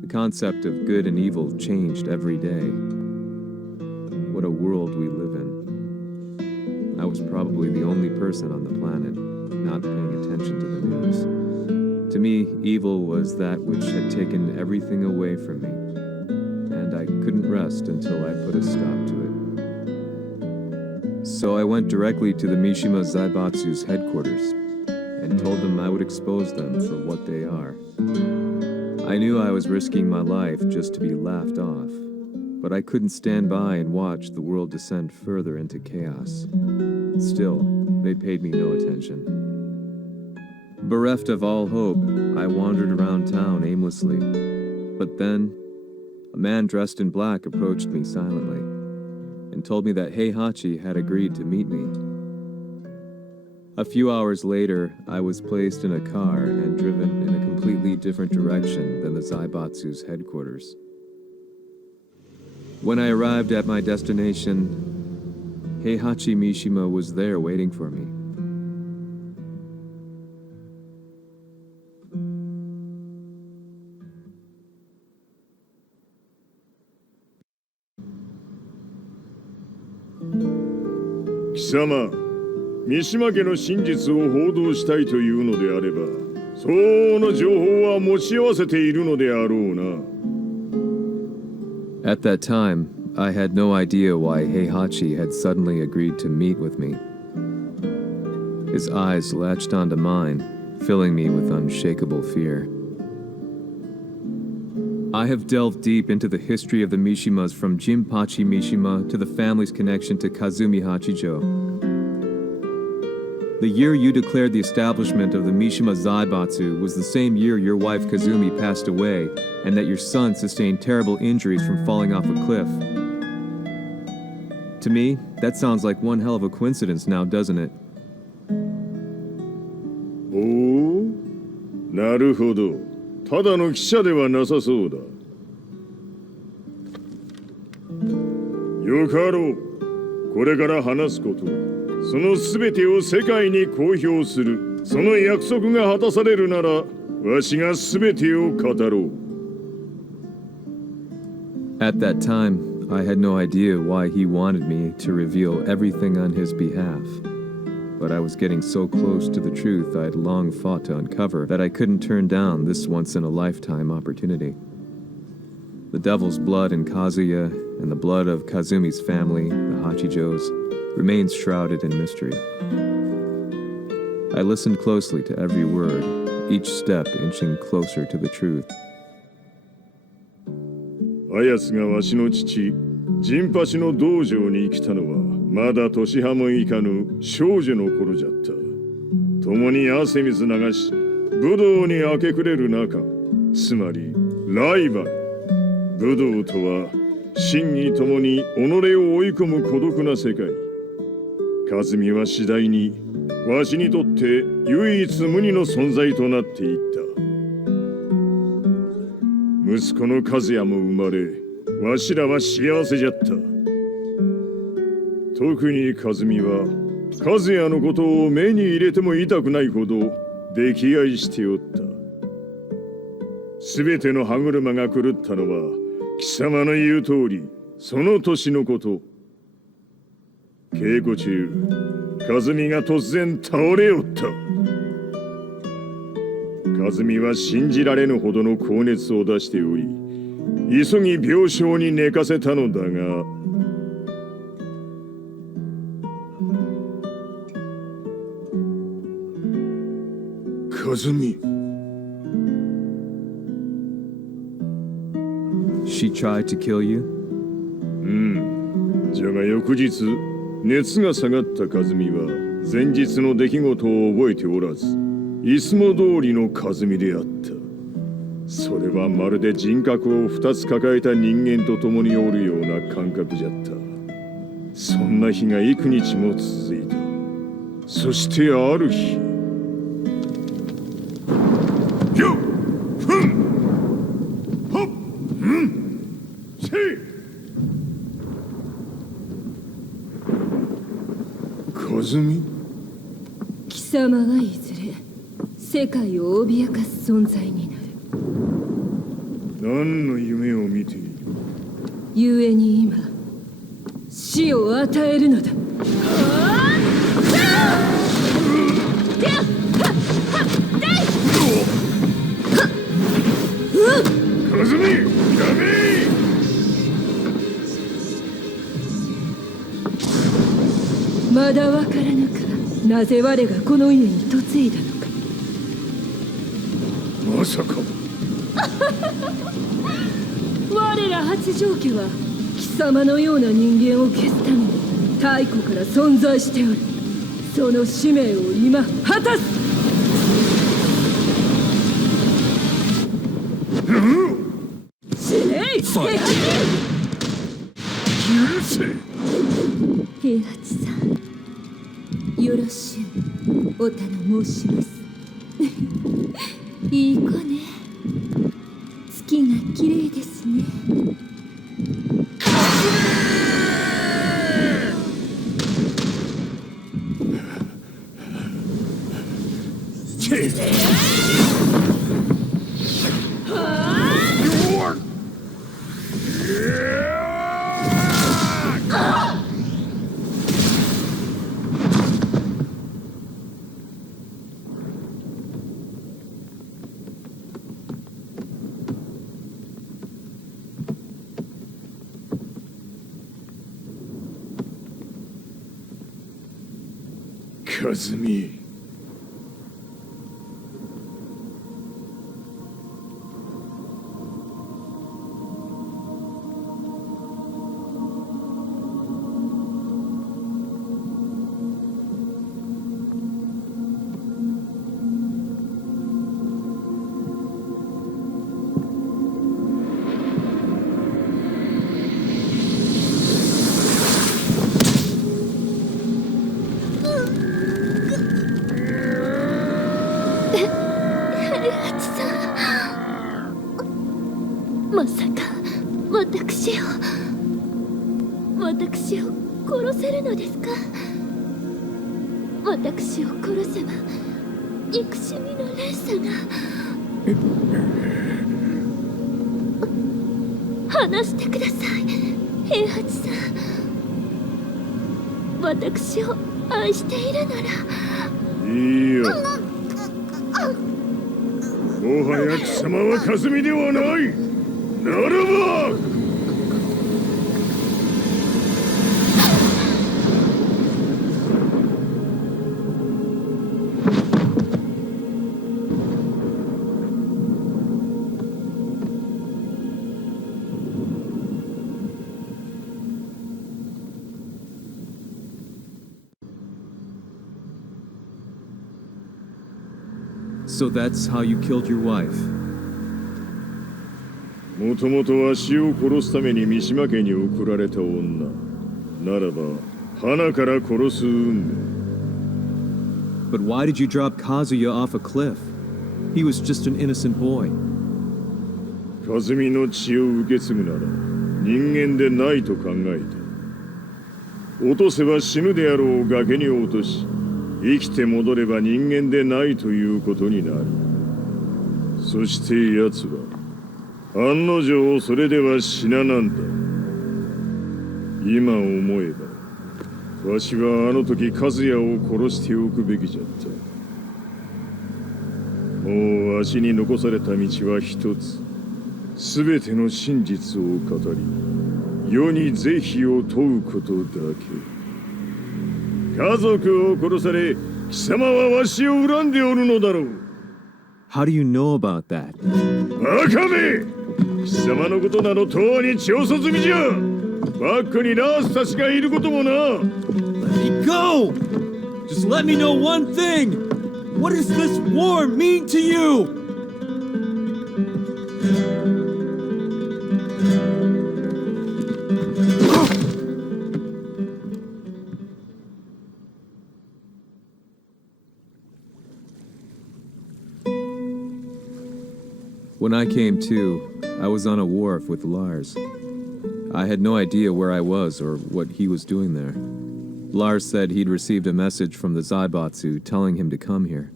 The concept of good and evil changed every day. What a world we live in. I was probably the only person on the planet not paying attention to the news. To me, evil was that which had taken everything away from me, and I couldn't rest until I put a stop to it. So I went directly to the Mishima Zaibatsu's headquarters and told them I would expose them for what they are. I knew I was risking my life just to be laughed off, but I couldn't stand by and watch the world descend further into chaos. Still, they paid me no attention. Bereft of all hope, I wandered around town aimlessly. But then, a man dressed in black approached me silently and told me that Heihachi had agreed to meet me. A few hours later, I was placed in a car and driven in a completely different direction than the Zaibatsu's headquarters. When I arrived at my destination, Heihachi Mishima was there waiting for me. Kisama, 三島家の真実を報道したいというのであれば、相応の情報は持ち合わせているのであろうな。At that time, I had no idea why Heihachi had suddenly agreed to meet with me. His eyes latched onto mine, filling me with unshakable fear. I have delved deep into the history of the Mishimas from Jinpachi Mishima to the family's connection to Kazumi Hachijo. The year you declared the establishment of the Mishima Zaibatsu was the same year your wife Kazumi passed away, and that your son sustained terrible injuries from falling off a cliff. To me, that sounds like one hell of a coincidence now, doesn't it? おお、なるほど。ただの記者ではなさそうだ。よかろう。これから話すこと、その全てを世界に公表する。その約束が果たされるなら、わしが全てを語ろう。 At that time, I had no idea why he wanted me to reveal everything on his behalf. But I was getting so close to the truth I had long fought to uncover that I couldn't turn down this once-in-a-lifetime opportunity. The devil's blood in Kazuya and the blood of Kazumi's family, the Hachijos, remains shrouded in mystery. I listened closely to every word, each step inching closer to the truth. あやつがわしの父、ジンパチの道場に来たのは、まだ年端もいかぬ少女の頃じゃった。共に汗水流し、武道に明け暮れる中、つまりライバル。武道とは、真に共に己を追い込む孤独な世界。和美は次第に、わしにとって唯一無二の存在となっていった。息子の和也も生まれ、わしらは幸せじゃった。特に和美は、和也のことを目に入れても痛くないほど溺愛しておった。すべての歯車が狂ったのは、貴様の言う通り、その年のこと。稽古中、和美が突然倒れおった。和美は信じられぬほどの高熱を出しており、急ぎ病床に寝かせたのだが、和美。She tried to kill you? じゃが翌日、熱が下がった和美は前日の出来事を覚えておらず、いつも通りの和美であった。それはまるで人格を2つ抱えた人間と共におるような感覚じゃった。そんな日が幾日も続いた。そしてある日、よっふんほっんせい和美。貴様はいずれ世界を脅かす存在になる。何の夢を見ている？故に今死を与えるのだ。和美、やめ！まだわからぬか、なぜ我がこの家に嫁いだのか。まさか。我ら八丈家は貴様のような人間を消すために太古から存在しておる。その使命を今果たす。死ねい、平八。許せ。平八さん、よろしゅうお頼申します。いい子ね。月が綺麗ですね。和美。まさか私を殺せるのですか？私を殺せば憎しみの連鎖が話してください、平八さん。私を愛しているなら。いいよ。もはや貴様は和美ではない。ならばSo that's how you killed your wife. もともとわしを殺すために三島家に送られた女。ならば、花から殺す運命。But why did you drop Kazuya off a cliff? He was just an innocent boy. 和美の血を受け継ぐなら、人間でないと考えた。落とせば死ぬであろう崖に落とし、生きて戻れば人間でないということになる。そして奴は案の定それでは死ななんだ。今思えばわしはあの時和也を殺しておくべきじゃった。もうわしに残された道は一つ。全ての真実を語り世に是非を問うことだけ。家族を殺され、貴様はわしを恨んでおるのだろう。How do you know about that? バカめ！貴様のことなどとうに調査済みじゃ。バックにナースたちがいることもな。Let me go! Just let me know one thing! What does this war mean to you? When I came to, I was on a wharf with Lars. I had no idea where I was or what he was doing there. Lars said he'd received a message from the Zaibatsu telling him to come here.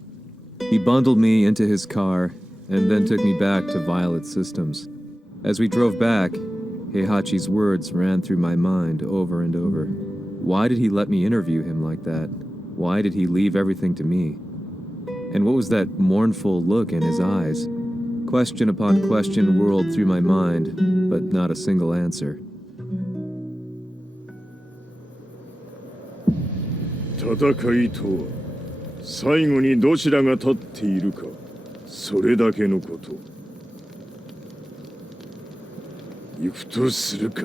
He bundled me into his car and then took me back to Violet Systems. As we drove back, Heihachi's words ran through my mind over and over. Why did he let me interview him like that? Why did he leave everything to me? And what was that mournful look in his eyes? Question upon question whirled through my mind, but not a single answer. 戦いとは最後にどちらが立っているか、それだけのこと。行くとするか。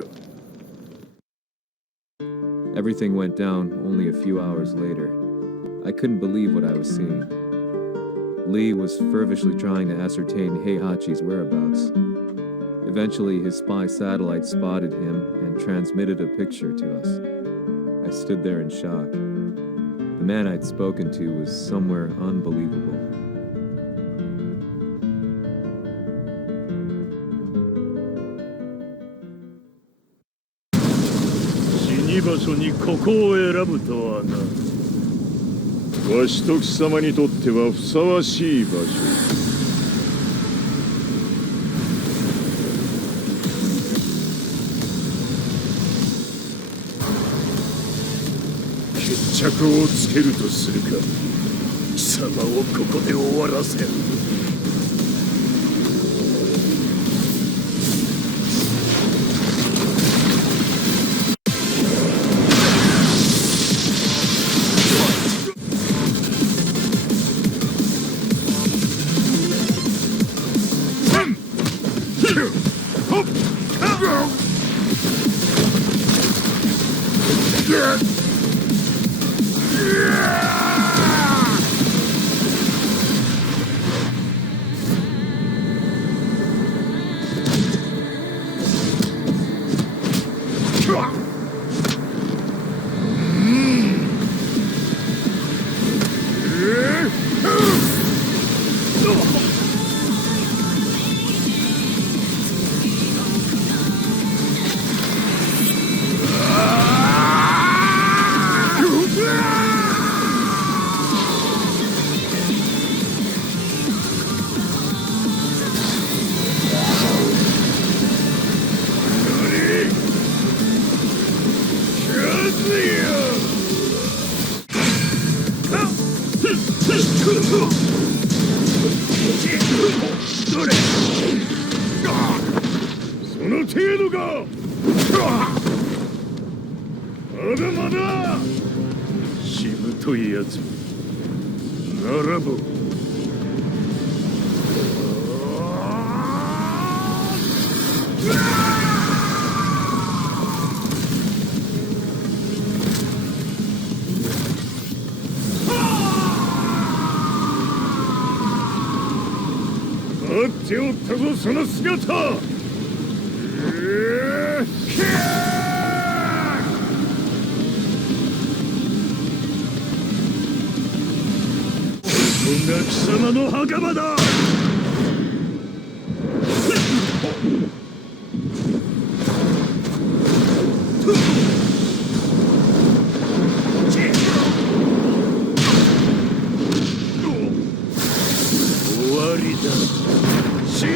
Everything went down only a few hours later. I couldn't believe what I was seeing. Lee was feverishly trying to ascertain Heihachi's whereabouts. Eventually, his spy satellite spotted him and transmitted a picture to us. I stood there in shock. The man I'd spoken to was somewhere unbelievable. 死に場所にここを選ぶとはな。わしと貴様にとってはふさわしい場所。決着をつけるとするか。貴様をここで終わらせる。どれその程度か。まだまだしぶといやつならば待っておったぞその姿。こんな貴様の墓場だ。終わりだ。死ね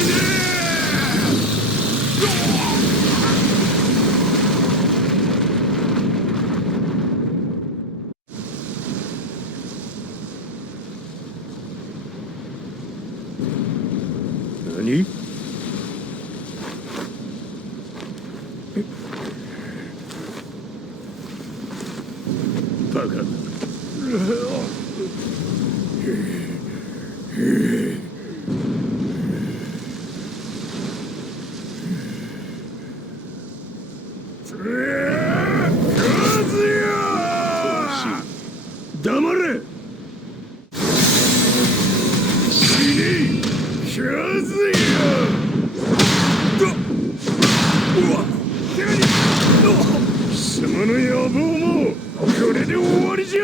何？バカ。黙れ。死ねキャズヤ。貴様の野望もこれで終わりじゃ。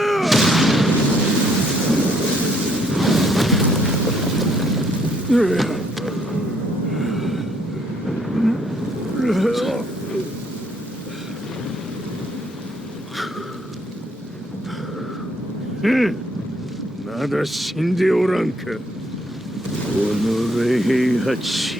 まだ死んでおらんか。おのれ平八。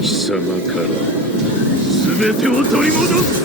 貴様から全てを取り戻す。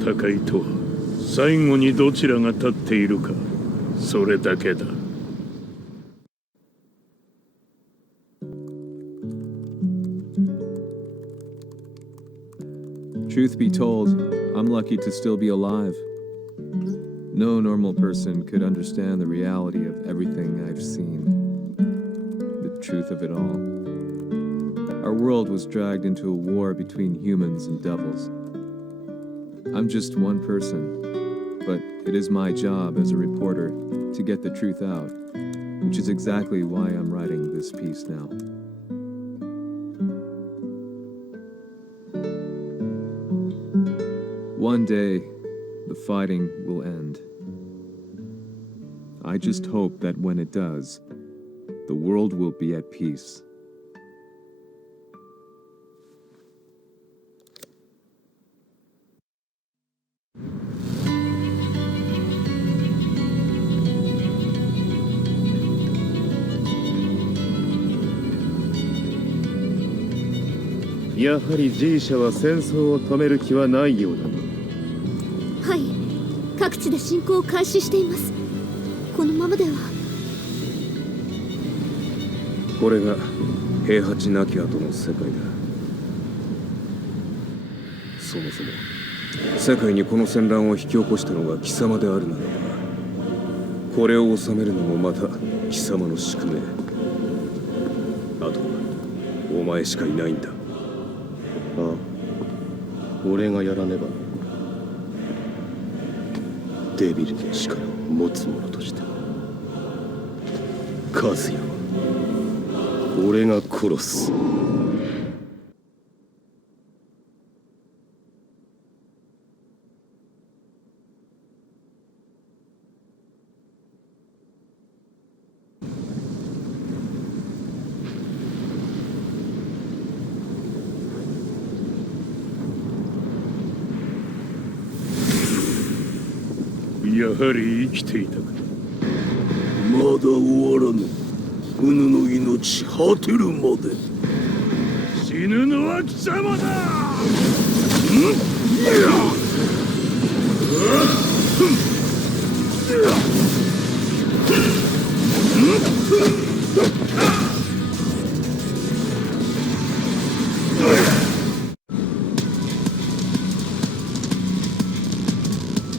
戦いとは最後にどちらが立っているか、それだけだ。Truth be told, I'm lucky to still be alive. No normal person could understand the reality of everything I've seen. The truth of it all. Our world was dragged into a war between humans and devils. I'm just one person, but it is my job as a reporter to get the truth out, which is exactly why I'm writing this piece now. One day, the fighting will end. I just hope that when it does, the world will be at peace. Yaはり G 社は戦争を止める気はないようだな。はい、各地で侵攻を開始しています。このままでは。これが平八なき後の世界だ。そもそも世界にこの戦乱を引き起こしたのが貴様であるならば、これを収めるのもまた貴様の宿命。あとはお前しかいないんだ。ああ、俺がやらねば。デビルの力を持つ者として和也は俺が殺す。やはり生きていたか。まだ終わらぬ。うぬの命果てるまで。死ぬのは貴様だ。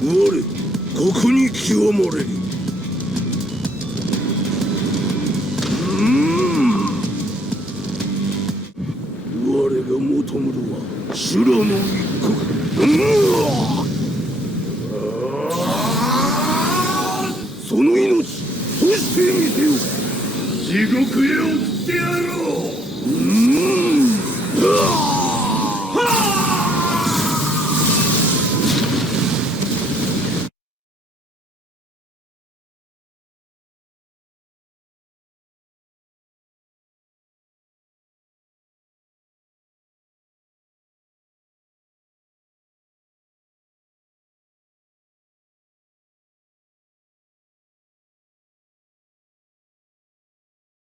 我ここに清盛れり。我が求むるは修羅の一国。その命そしてみせよ。地獄へ送ってやろう。はあ